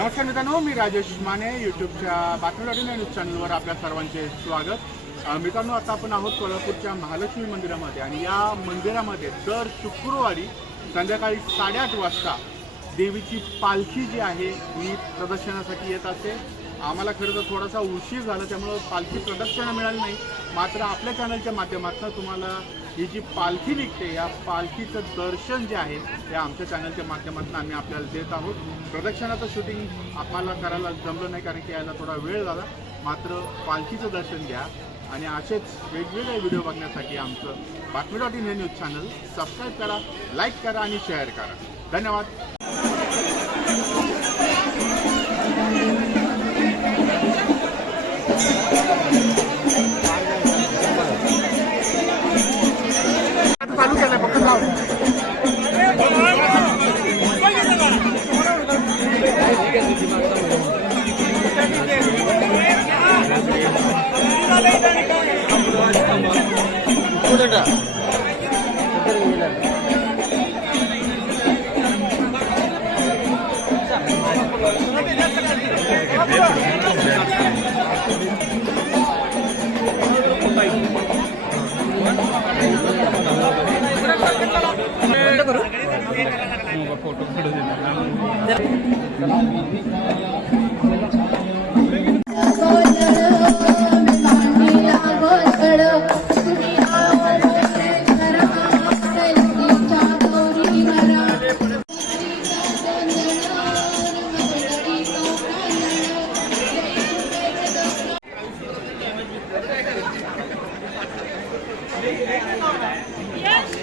नमस्कार मित्रांनो मी राजेश माने यूट्यूबच्या बातमी न्यूज चॅनलवर आपल्या सर्वांचे स्वागत. मित्रांनो आता आपण आहोत कोल्हापूरच्या महालक्ष्मी मंदिरामध्ये आणि या मंदिरामध्ये दर शुक्रवारी संध्याकाळी साडेआठ वाजता देवीची पालखी जी आहे ही प्रदर्शनासाठी येत असते. आम्हाला खरं तर थोडासा उशीर झाला त्यामुळं पालखी प्रदर्शनं मिळाली नाही. मात्र आपल्या चॅनलच्या माध्यमातून तुम्हाला ही जी पालखी निघते या पालखीचं दर्शन जे आहे ते आमच्या चॅनलच्या माध्यमातून आम्ही आपल्याला देत आहोत. प्रदक्षिणाचं शूटिंग आम्हाला करायला जमलं नाही कारण की यायला थोडा वेळ झाला. मात्र पालखीचं दर्शन घ्या आणि असेच वेगवेगळे व्हिडिओ बघण्यासाठी आमचं बातमी डॉट इन हे न्यूज चॅनल सबस्क्राईब करा लाईक करा आणि शेअर करा. धन्यवाद. ఉందట फोटो फोटो Я